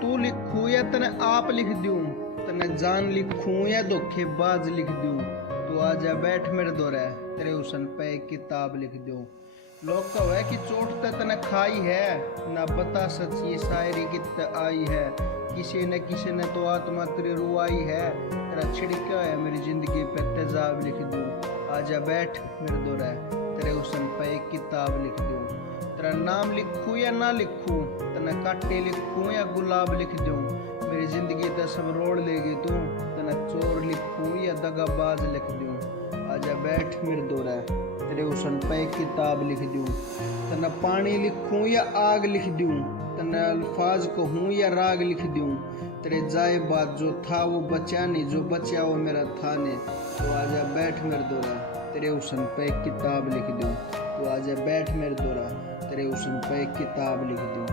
तू लिखूं या तने आप लिख दूं, तने जान लिखूं या धोखेबाज लिख दूं। तू आजा बैठ मेरे दोरे, तेरे हुस्न पे एक किताब लिख दूं। लोग कहे कि चोट ते तने खाई है, ना बता सच ये शायरी कित आई है। किसी ने तो आत्मा तेरी रुआई है, तेरा छिड़का है मेरी जिंदगी पे तेजाब लिख दूं। आजा बैठ मेरे दोरे, तेरे हुस्न पे एक किताब लिख दूं। तेरा नाम लिखूं या ना लिखूं, तना काटे लिखूं या गुलाब लिख दूं। मेरी जिंदगी ते सब रोड़ लेगी तू, तना चोर लिखूं या दगाबाज लिख दूं। आजा बैठ मेरे दोरे, तेरे हुस्न पे एक किताब लिख दूं। तना पानी लिखूं या आग लिख दूं, तना अल्फाज कहूं या राग लिख दूं। तेरे जाए बात जो था वो बचा नहीं, जो बचा वो मेरा था नहीं। तो आजा बैठ मेरे दोरे, तेरे हुस्न पे एक किताब लिख दूं। तो आजा बैठ मेरे दोरे, तेरे हुस्न पे एक किताब लिख दूं।